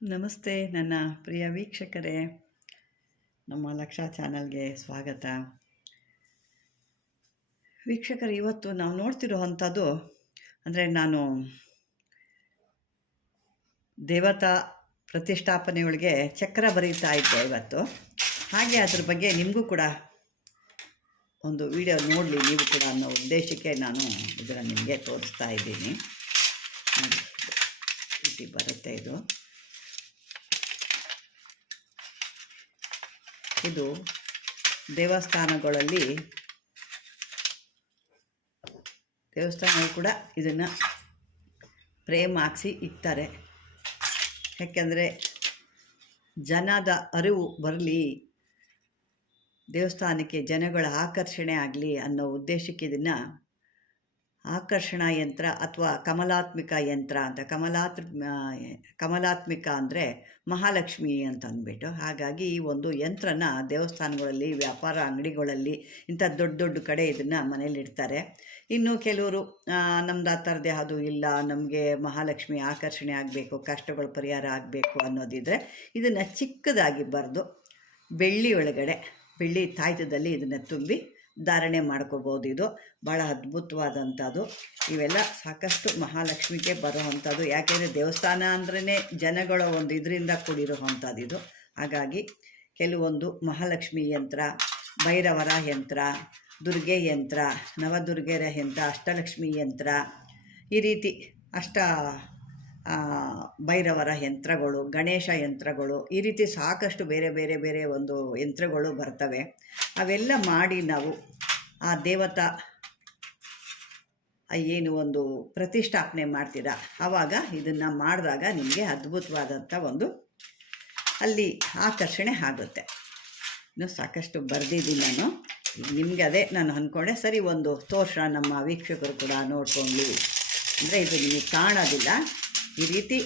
ನಮಸ್ತೆ ನನ್ನ ಪ್ರಿಯ ವೀಕ್ಷಕರೇ. ನಮ್ಮ ಲಕ್ಷ ಚಾನಲ್ಗೆ ಸ್ವಾಗತ. ವೀಕ್ಷಕರು, ಇವತ್ತು ನಾವು ನೋಡ್ತಿರುವಂಥದ್ದು ಅಂದರೆ ನಾನು ದೇವತಾ ಪ್ರತಿಷ್ಠಾಪನೆಯೊಳಗೆ ಚಕ್ರ ಬರೀತಾ ಇದ್ದೆ ಇವತ್ತು. ಹಾಗೆ ಅದ್ರ ಬಗ್ಗೆ ನಿಮಗೂ ಕೂಡ ಒಂದು ವಿಡಿಯೋ ನೋಡಲಿ, ನೀವು ಕೂಡ ಅನ್ನೋ ಉದ್ದೇಶಕ್ಕೆ ನಾನು ಇದನ್ನು ನಿಮಗೆ ತೋರಿಸ್ತಾ ಇದ್ದೀನಿ. ಬರುತ್ತೆ ಇದು. ಇದು ದೇವಸ್ಥಾನಗಳಲ್ಲಿ ದೇವಸ್ಥಾನಗಳು ಕೂಡ ಇದನ್ನು ಫ್ರೇಮ್ ಹಾಕ್ಸಿ ಇಕ್ತಾರೆ ಯಾಕೆಂದರೆ ಜನದ ಅರಿವು ಬರಲಿ, ದೇವಸ್ಥಾನಕ್ಕೆ ಜನಗಳ ಆಕರ್ಷಣೆ ಆಗಲಿ ಅನ್ನೋ ಉದ್ದೇಶಕ್ಕೆ ಇದನ್ನು ಆಕರ್ಷಣಾ ಯಂತ್ರ ಅಥವಾ ಕಮಲಾತ್ಮಿಕ ಯಂತ್ರ ಅಂತ ಕಮಲಾತ್ ಕಮಲಾತ್ಮಿಕ ಅಂದರೆ ಮಹಾಲಕ್ಷ್ಮಿ ಅಂತ ಅಂದ್ಬಿಟ್ಟು ಹಾಗಾಗಿ ಈ ಒಂದು ಯಂತ್ರನ ದೇವಸ್ಥಾನಗಳಲ್ಲಿ, ವ್ಯಾಪಾರ ಅಂಗಡಿಗಳಲ್ಲಿ ಇಂಥ ದೊಡ್ಡ ದೊಡ್ಡ ಕಡೆ ಇದನ್ನು ಮನೇಲಿ ಇಡ್ತಾರೆ. ಇನ್ನು ಕೆಲವರು ನಮ್ದು ಆ ಥರದ್ದು ಯಾವುದು ಇಲ್ಲ, ನಮಗೆ ಮಹಾಲಕ್ಷ್ಮಿ ಆಕರ್ಷಣೆ ಆಗಬೇಕು, ಕಷ್ಟಗಳು ಪರಿಹಾರ ಆಗಬೇಕು ಅನ್ನೋದಿದ್ರೆ ಇದನ್ನು ಚಿಕ್ಕದಾಗಿ ಬರೆದು ಬೆಳ್ಳಿ ಒಳಗಡೆ, ಬೆಳ್ಳಿ ತಾಯ್ತದಲ್ಲಿ ಇದನ್ನು ತುಂಬಿ ಧಾರಣೆ ಮಾಡ್ಕೋಬೋದು ಇದು. ಭಾಳ ಅದ್ಭುತವಾದಂಥದ್ದು. ಇವೆಲ್ಲ ಸಾಕಷ್ಟು ಮಹಾಲಕ್ಷ್ಮಿಗೆ ಬರುವಂಥದ್ದು. ಯಾಕೆಂದರೆ ದೇವಸ್ಥಾನ ಅಂದ್ರೇ ಜನಗಳ ಒಂದು ಇದರಿಂದ ಕೂಡಿರುವಂಥದ್ದು ಇದು. ಹಾಗಾಗಿ ಕೆಲವೊಂದು ಮಹಾಲಕ್ಷ್ಮಿ ಯಂತ್ರ, ಭೈರವರ ಯಂತ್ರ, ದುರ್ಗೆ ಯಂತ್ರ, ನವದುರ್ಗೆರ ಯಂತ್ರ, ಅಷ್ಟಲಕ್ಷ್ಮಿ ಯಂತ್ರ ಈ ರೀತಿ ಅಷ್ಟ ಭೈರವರ ಯಂತ್ರಗಳು, ಗಣೇಶ ಯಂತ್ರಗಳು, ಈ ರೀತಿ ಸಾಕಷ್ಟು ಬೇರೆ ಬೇರೆ ಬೇರೆ ಒಂದು ಯಂತ್ರಗಳು ಬರ್ತವೆ. ಅವೆಲ್ಲ ಮಾಡಿ ನಾವು ಆ ದೇವತಾ ಏನು ಒಂದು ಪ್ರತಿಷ್ಠಾಪನೆ ಮಾಡ್ತೀರಾ? ಆವಾಗ ಇದನ್ನು ಮಾಡಿದಾಗ ನಿಮಗೆ ಅದ್ಭುತವಾದಂಥ ಒಂದು ಅಲ್ಲಿ ಆಕರ್ಷಣೆ ಆಗುತ್ತೆ. ಇನ್ನು ಸಾಕಷ್ಟು ಬರೆದಿದ್ದೀನಿ ನಾನು. ನಿಮಗೆ ಅದೇ ನಾನು ಅಂದ್ಕೊಂಡೆ, ಸರಿ ಒಂದು ತೋರ್ಷ ನಮ್ಮ ವೀಕ್ಷಕರು ಕೂಡ ನೋಡ್ಕೊಂಡು. ಅಂದರೆ ಇದು ನಿಮಗೆ ಕಾಣೋದಿಲ್ಲ. ಈ ರೀತಿ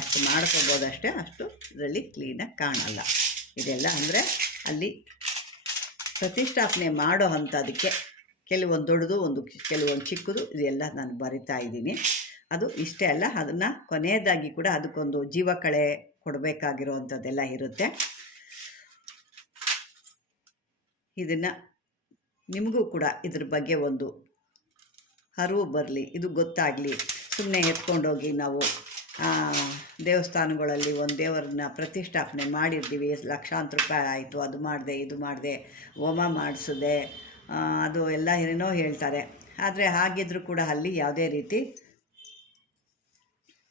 ಅಷ್ಟು ಮಾಡ್ಕೋಬೋದು ಅಷ್ಟೇ, ಅಷ್ಟು ಇದರಲ್ಲಿ ಕ್ಲೀನಾಗಿ ಕಾಣಲ್ಲ. ಇದೆಲ್ಲ ಅಂದರೆ ಅಲ್ಲಿ ಪ್ರತಿಷ್ಠಾಪನೆ ಮಾಡೋ ಅಂಥದಕ್ಕೆ ಕೆಲವೊಂದು ದೊಡ್ಡದು, ಒಂದು ಕೆಲವೊಂದು ಚಿಕ್ಕದು, ಇದೆಲ್ಲ ನಾನು ಬರಿತಾ ಇದ್ದೀನಿ. ಅದು ಇಷ್ಟೇ ಅಲ್ಲ, ಅದನ್ನು ಕೊನೆಯದಾಗಿ ಕೂಡ ಅದಕ್ಕೊಂದು ಜೀವಕಳೆ ಕೊಡಬೇಕಾಗಿರೋವಂಥದ್ದೆಲ್ಲ ಇರುತ್ತೆ. ಇದನ್ನು ನಿಮಗೂ ಕೂಡ ಇದ್ರ ಬಗ್ಗೆ ಒಂದು ಅರಿವು ಬರಲಿ, ಇದು ಗೊತ್ತಾಗಲಿ. ಸುಮ್ಮನೆ ಎತ್ಕೊಂಡೋಗಿ ನಾವು ದೇವಸ್ಥಾನಗಳಲ್ಲಿ ಒಂದು ದೇವರನ್ನ ಪ್ರತಿಷ್ಠಾಪನೆ ಮಾಡಿರ್ತೀವಿ. ಲಕ್ಷಾಂತರ ರೂಪಾಯಿ ಆಯಿತು, ಅದು ಮಾಡಿದೆ, ಇದು ಮಾಡಿದೆ, ಹೋಮ ಮಾಡಿಸಿದೆ ಅದು ಎಲ್ಲ ಏನೇನೋ ಹೇಳ್ತಾರೆ. ಆದರೆ ಹಾಗಿದ್ರೂ ಕೂಡ ಅಲ್ಲಿ ಯಾವುದೇ ರೀತಿ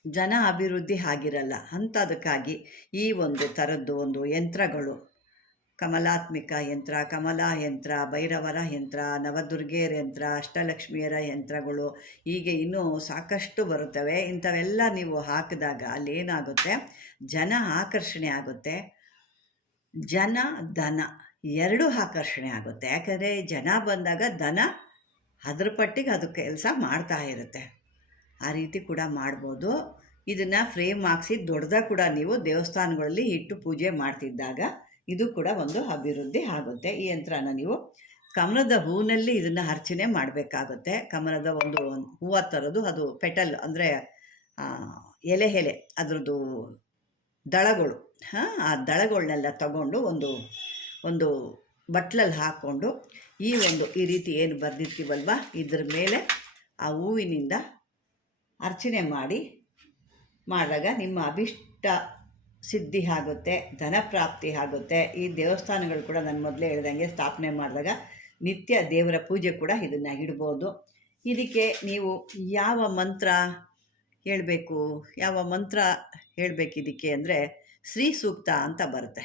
ಜನ ಅಭಿವೃದ್ಧಿ ಆಗಿರಲ್ಲ. ಅಂಥದಕ್ಕಾಗಿ ಈ ಒಂದು ಥರದ್ದು ಒಂದು ಯಂತ್ರಗಳು ಕಮಲಾತ್ಮಿಕ ಯಂತ್ರ, ಕಮಲಾ ಯಂತ್ರ, ಭೈರವರ ಯಂತ್ರ, ನವದುರ್ಗೆಯರ ಯಂತ್ರ, ಅಷ್ಟಲಕ್ಷ್ಮಿಯರ ಯಂತ್ರಗಳು ಹೀಗೆ ಇನ್ನೂ ಸಾಕಷ್ಟು ಬರುತ್ತವೆ. ಇಂಥವೆಲ್ಲ ನೀವು ಹಾಕಿದಾಗ ಅಲ್ಲಿ ಏನಾಗುತ್ತೆ ಜನ ಆಕರ್ಷಣೆ ಆಗುತ್ತೆ. ಜನ ದನ ಎರಡೂ ಆಕರ್ಷಣೆ ಆಗುತ್ತೆ. ಯಾಕಂದರೆ ಜನ ಬಂದಾಗ ದನ ಅದ್ರ ಪಟ್ಟಿಗೆ ಅದು ಕೆಲಸ ಮಾಡ್ತಾ ಇರುತ್ತೆ. ಆ ರೀತಿ ಕೂಡ ಮಾಡ್ಬೋದು. ಇದನ್ನು ಫ್ರೇಮ್ ಹಾಕ್ಸಿ ದೊಡ್ಡದಾಗ ಕೂಡ ನೀವು ದೇವಸ್ಥಾನಗಳಲ್ಲಿ ಇಟ್ಟು ಪೂಜೆ ಮಾಡ್ತಿದ್ದಾಗ ಇದು ಕೂಡ ಒಂದು ಅಭಿವೃದ್ಧಿ ಆಗುತ್ತೆ. ಈ ಯಂತ್ರನ ನೀವು ಕಮಲದ ಹೂವಿನಲ್ಲಿ ಇದನ್ನು ಅರ್ಚನೆ ಮಾಡಬೇಕಾಗುತ್ತೆ. ಕಮಲದ ಒಂದು ಹೂವ ತರೋದು ಅದು ಪೆಟಲ್ ಅಂದರೆ ಎಲೆ ಎಲೆ ಅದ್ರದ್ದು ದಳಗಳು, ಹಾಂ, ಆ ದಳಗಳನ್ನೆಲ್ಲ ತಗೊಂಡು ಒಂದು ಒಂದು ಬಟ್ಲಲ್ಲಿ ಹಾಕ್ಕೊಂಡು ಈ ಒಂದು, ಈ ರೀತಿ ಏನು ಬರೆದಿರ್ತೀವಲ್ವ? ಇದ್ರ ಮೇಲೆ ಆ ಹೂವಿನಿಂದ ಅರ್ಚನೆ ಮಾಡಿ, ಮಾಡಿದಾಗ ನಿಮ್ಮ ಅಭಿಷ್ಟ ಸಿದ್ಧಿ ಆಗುತ್ತೆ, ಧನಪ್ರಾಪ್ತಿ ಆಗುತ್ತೆ. ಈ ದೇವಸ್ಥಾನಗಳು ಕೂಡ ನಾನು ಮೊದಲೇ ಹೇಳ್ದಂಗೆ ಸ್ಥಾಪನೆ ಮಾಡಿದಾಗ ನಿತ್ಯ ದೇವರ ಪೂಜೆ ಕೂಡ ಇದನ್ನು ಇಡ್ಬೋದು. ಇದಕ್ಕೆ ನೀವು ಯಾವ ಮಂತ್ರ ಹೇಳಬೇಕು? ಯಾವ ಮಂತ್ರ ಹೇಳಬೇಕು ಇದಕ್ಕೆ ಅಂದರೆ ಶ್ರೀ ಸೂಕ್ತ ಅಂತ ಬರುತ್ತೆ.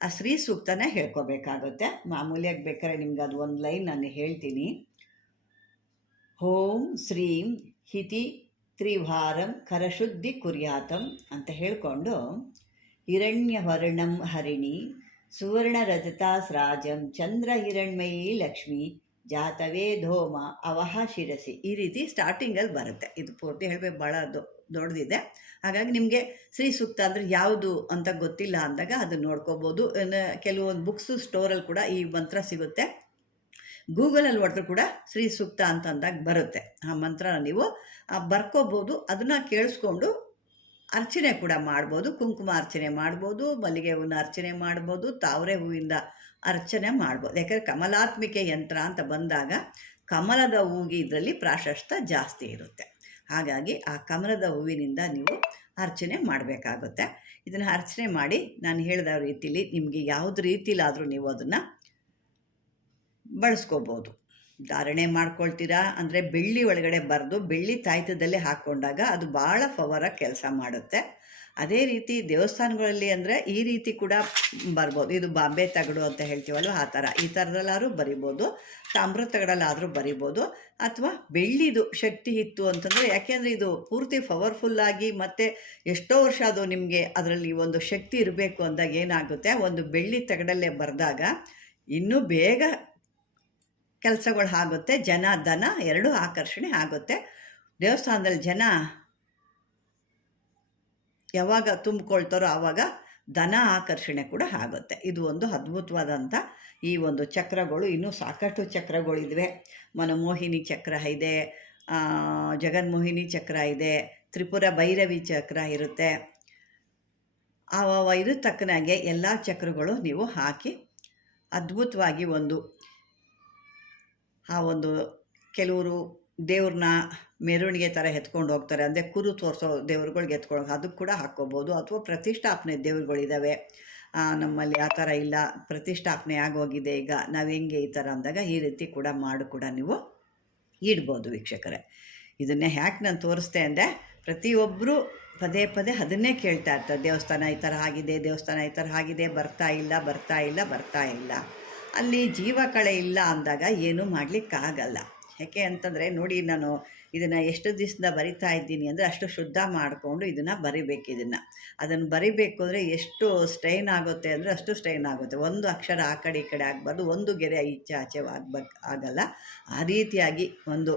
ಆ ಶ್ರೀ ಸೂಕ್ತನೇ ಹೇಳ್ಕೋಬೇಕಾಗುತ್ತೆ. ಮಾಮೂಲಿಯಾಗಿ ಬೇಕಾದ್ರೆ ನಿಮ್ಗೆ ಅದು ಒಂದು ಲೈನ್ ನಾನು ಹೇಳ್ತೀನಿ. ಓಂ ಶ್ರೀಂ ಹಿತಿ ತ್ರಿವಾರಂ ಕರಶುದ್ಧಿ ಕುರ್ಯಾತಂ ಅಂತ ಹೇಳಿಕೊಂಡು ಹಿರಣ್ಯವರ್ಣಂ ಹರಿಣಿ ಸುವರ್ಣ ರಜತಾ ಸ್ರಾಜಂ ಚಂದ್ರ ಹಿರಣ್ಮಯಿ ಲಕ್ಷ್ಮಿ, ಜಾತವೇ ಧೋಮ, ಅವಹ ಶಿರಸಿ ಈ ರೀತಿ ಸ್ಟಾರ್ಟಿಂಗಲ್ಲಿ ಬರುತ್ತೆ. ಇದು ಪೂರ್ತಿ ಹೇಳಬೇಕು ಭಾಳ ದೊಡ್ಡದಿದೆ. ಹಾಗಾಗಿ ನಿಮಗೆ ಶ್ರೀ ಸೂಕ್ತ ಅಂದರೆ ಯಾವುದು ಅಂತ ಗೊತ್ತಿಲ್ಲ ಅಂದಾಗ ಅದು ನೋಡ್ಕೋಬೋದು. ಕೆಲವೊಂದು ಬುಕ್ಸು ಸ್ಟೋರಲ್ಲಿ ಕೂಡ ಈ ಮಂತ್ರ ಸಿಗುತ್ತೆ. ಗೂಗಲಲ್ಲಿ ಹೊಡೆದ್ರು ಕೂಡ ಶ್ರೀ ಸೂಕ್ತ ಅಂತ ಅಂದಾಗ ಬರುತ್ತೆ. ಆ ಮಂತ್ರನ ನೀವು ಬರ್ಕೋಬೋದು, ಅದನ್ನು ಕೇಳಿಸ್ಕೊಂಡು ಅರ್ಚನೆ ಕೂಡ ಮಾಡ್ಬೋದು. ಕುಂಕುಮ ಅರ್ಚನೆ ಮಾಡ್ಬೋದು, ಮಲ್ಲಿಗೆ ಹೂವಿನ ಅರ್ಚನೆ ಮಾಡ್ಬೋದು, ತಾವರೆ ಹೂವಿಂದ ಅರ್ಚನೆ ಮಾಡ್ಬೋದು. ಯಾಕಂದರೆ ಕಮಲಾತ್ಮಿಕೆ ಯಂತ್ರ ಅಂತ ಬಂದಾಗ ಕಮಲದ ಹೂವಿಗೆ ಇದರಲ್ಲಿ ಪ್ರಾಶಸ್ತ್ಯ ಜಾಸ್ತಿ ಇರುತ್ತೆ. ಹಾಗಾಗಿ ಆ ಕಮಲದ ಹೂವಿನಿಂದ ನೀವು ಅರ್ಚನೆ ಮಾಡಬೇಕಾಗುತ್ತೆ. ಇದನ್ನು ಅರ್ಚನೆ ಮಾಡಿ ನಾನು ಹೇಳಿದ ರೀತಿಲಿ ನಿಮಗೆ ಯಾವುದು ರೀತಿಲಾದರೂ ನೀವು ಅದನ್ನು ಬಳಸ್ಕೋಬೋದು. ಧಾರಣೆ ಮಾಡ್ಕೊಳ್ತೀರಾ? ಅಂದರೆ ಬೆಳ್ಳಿ ಒಳಗಡೆ ಬರೆದು ಬೆಳ್ಳಿ ತಾಯ್ತದಲ್ಲೇ ಹಾಕ್ಕೊಂಡಾಗ ಅದು ಭಾಳ ಪವರಾಗಿ ಕೆಲಸ ಮಾಡುತ್ತೆ. ಅದೇ ರೀತಿ ದೇವಸ್ಥಾನಗಳಲ್ಲಿ ಅಂದರೆ ಈ ರೀತಿ ಕೂಡ ಬರ್ಬೋದು. ಇದು ಬಾಂಬೆ ತಗಡು ಅಂತ ಹೇಳ್ತೀವಲ್ವ? ಆ ಥರ. ಈ ಥರದಲ್ಲಾದ್ರೂ ಬರಿಬೋದು. ತಾಮ್ರ ತಗಡಲ್ಲಾದರೂ ಬರಿಬೋದು. ಅಥವಾ ಬೆಳ್ಳಿದು ಶಕ್ತಿ ಇತ್ತು ಅಂತಂದರೆ ಯಾಕೆಂದರೆ ಇದು ಪೂರ್ತಿ ಪವರ್ಫುಲ್ಲಾಗಿ ಮತ್ತು ಎಷ್ಟೋ ವರ್ಷ ಅದು ನಿಮಗೆ ಅದರಲ್ಲಿ ಒಂದು ಶಕ್ತಿ ಇರಬೇಕು ಅಂದಾಗ ಏನಾಗುತ್ತೆ? ಒಂದು ಬೆಳ್ಳಿ ತಗಡಲ್ಲೇ ಬರೆದಾಗ ಇನ್ನೂ ಬೇಗ ಕೆಲಸಗಳು ಆಗುತ್ತೆ, ಜನ, ದನ ಎರಡೂ ಆಕರ್ಷಣೆ ಆಗುತ್ತೆ. ದೇವಸ್ಥಾನದಲ್ಲಿ ಜನ ಯಾವಾಗ ತುಂಬಿಕೊಳ್ತಾರೋ ಆವಾಗ ದನ ಆಕರ್ಷಣೆ ಕೂಡ ಆಗುತ್ತೆ. ಇದು ಒಂದು ಅದ್ಭುತವಾದಂಥ ಈ ಒಂದು ಚಕ್ರಗಳು, ಇನ್ನೂ ಸಾಕಷ್ಟು ಚಕ್ರಗಳಿದ್ವೆ ಮನಮೋಹಿನಿ ಚಕ್ರ ಇದೆ ಜಗನ್ಮೋಹಿನಿ ಚಕ್ರ ಇದೆ, ತ್ರಿಪುರ ಭೈರವಿ ಚಕ್ರ ಇರುತ್ತೆ. ಆ ಇದು ತಕ್ಕನಾಗೆ ಎಲ್ಲ ಚಕ್ರಗಳು ನೀವು ಹಾಕಿ ಅದ್ಭುತವಾಗಿ ಒಂದು ಆ ಒಂದು ಕೆಲವರು ದೇವ್ರನ್ನ ಮೆರವಣಿಗೆ ಥರ ಎತ್ಕೊಂಡು ಹೋಗ್ತಾರೆ. ಅಂದರೆ ಕುರು ತೋರಿಸೋ ದೇವ್ರುಗಳ್ಗೆ ಎತ್ಕೊಂಡು ಅದಕ್ಕೆ ಕೂಡ ಹಾಕ್ಕೋಬೋದು. ಅಥವಾ ಪ್ರತಿಷ್ಠಾಪನೆ ದೇವ್ರುಗಳಿದ್ದಾವೆ ನಮ್ಮಲ್ಲಿ ಆ ಥರ ಇಲ್ಲ. ಪ್ರತಿಷ್ಠಾಪನೆ ಆಗೋಗಿದೆ ಈಗ. ನಾವು ಹೆಂಗೆ ಈ ಥರ ಅಂದಾಗ ಈ ರೀತಿ ಕೂಡ ಮಾಡು ಕೂಡ ನೀವು ಇಡ್ಬೋದು ವೀಕ್ಷಕರೇ. ಇದನ್ನೇ ಯಾಕೆ ನಾನು ತೋರಿಸ್ದೆ ಅಂದರೆ ಪ್ರತಿಯೊಬ್ಬರು ಪದೇ ಪದೇ ಅದನ್ನೇ ಕೇಳ್ತಾ ಇರ್ತಾರೆ. ದೇವಸ್ಥಾನ ಈ ಥರ ಆಗಿದೆ, ದೇವಸ್ಥಾನ ಈ ಥರ ಆಗಿದೆ, ಬರ್ತಾ ಇಲ್ಲ ಬರ್ತಾ ಇಲ್ಲ ಬರ್ತಾ ಇಲ್ಲ. ಅಲ್ಲಿ ಜೀವ ಕಳೆ ಇಲ್ಲ ಅಂದಾಗ ಏನೂ ಮಾಡಲಿಕ್ಕಾಗಲ್ಲ. ಯಾಕೆ ಅಂತಂದರೆ ನೋಡಿ ನಾನು ಇದನ್ನು ಎಷ್ಟು ದಿವಸದಿಂದ ಬರಿತಾ ಇದ್ದೀನಿ ಅಂದರೆ ಅಷ್ಟು ಶುದ್ಧ ಮಾಡಿಕೊಂಡು ಇದನ್ನು ಬರಿಬೇಕು ಇದನ್ನು. ಅದನ್ನು ಬರಿಬೇಕು ಅಂದರೆ ಎಷ್ಟು ಸ್ಟ್ರೈನ್ ಆಗುತ್ತೆ ಅಂದರೆ ಅಷ್ಟು ಸ್ಟ್ರೈನ್ ಆಗುತ್ತೆ. ಒಂದು ಅಕ್ಷರ ಆ ಕಡೆ ಈ ಕಡೆ ಆಗಬಾರ್ದು, ಒಂದು ಗೆರೆ ಈಚೆ ಆಚೆ ಆಗ್ಬೇಕು ಆಗಲ್ಲ. ಆ ರೀತಿಯಾಗಿ ಒಂದು,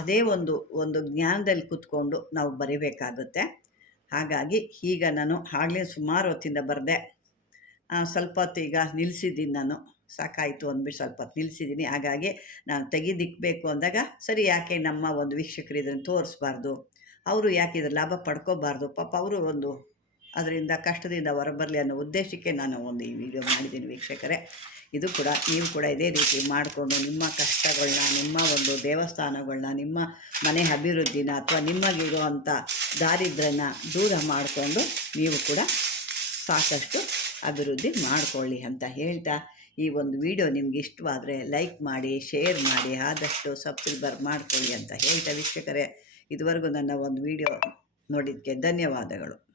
ಅದೇ ಒಂದು ಒಂದು ಜ್ಞಾನದಲ್ಲಿ ಕೂತ್ಕೊಂಡು ನಾವು ಬರಿಬೇಕಾಗುತ್ತೆ. ಹಾಗಾಗಿ ಈಗ ನಾನು ಆಗಲೇ ಸುಮಾರು ಹೊತ್ತಿಂದ ಬರೆದೆ. ಸ್ವಲ್ಪ ಹೊತ್ತು ಈಗ ನಿಲ್ಲಿಸಿದ್ದೀನಿ ನಾನು. ಸಾಕಾಯಿತು ಅಂದ್ಬಿಟ್ಟು ಸ್ವಲ್ಪ ಹೊತ್ತು ನಿಲ್ಲಿಸಿದ್ದೀನಿ ಹಾಗಾಗಿ ನಾನು ತೆಗೆದಿಕ್ಬೇಕು ಅಂದಾಗ, ಸರಿ ಯಾಕೆ ನಮ್ಮ ಒಂದು ವೀಕ್ಷಕರು ಇದನ್ನು ತೋರಿಸ್ಬಾರ್ದು? ಅವರು ಯಾಕೆ ಇದ್ರ ಲಾಭ ಪಡ್ಕೋಬಾರ್ದು? ಪಾಪ ಅವರು ಒಂದು ಅದರಿಂದ ಕಷ್ಟದಿಂದ ಹೊರಬರಲಿ ಅನ್ನೋ ಉದ್ದೇಶಕ್ಕೆ ನಾನು ಒಂದು ಈ ವಿಡಿಯೋ ಮಾಡಿದ್ದೀನಿ ವೀಕ್ಷಕರೇ. ಇದು ಕೂಡ, ನೀವು ಕೂಡ ಇದೇ ರೀತಿ ಮಾಡಿಕೊಂಡು ನಿಮ್ಮ ಕಷ್ಟಗಳನ್ನ ನಿಮ್ಮ ಒಂದು ದೇವಸ್ಥಾನಗಳನ್ನ ನಿಮ್ಮ ಮನೆ ಅಭಿವೃದ್ಧಿನ ಅಥವಾ ನಿಮಗಿರುವಂಥ ದಾರಿದ್ರ್ಯನ ದೂರ ಮಾಡಿಕೊಂಡು ನೀವು ಕೂಡ ಸಾಕಷ್ಟು ಅಭಿವೃದ್ಧಿ ಮಾಡಿಕೊಳ್ಳಿ ಅಂತ ಹೇಳ್ತಾ ಈ ಒಂದು ವಿಡಿಯೋ ನಿಮ್ಗೆ ಇಷ್ಟವಾದರೆ ಲೈಕ್ ಮಾಡಿ, ಶೇರ್ ಮಾಡಿ, ಆದಷ್ಟು ಸಬ್ಸ್ಕ್ರೈಬರ್ ಮಾಡ್ಕೊಳ್ಳಿ ಅಂತ ಹೇಳ್ತಾ ವೀಕ್ಷಕರೇ. ಇದುವರೆಗೂ ನನ್ನ ಒಂದು ವಿಡಿಯೋ ನೋಡಿದ್ದಕ್ಕೆ ಧನ್ಯವಾದಗಳು.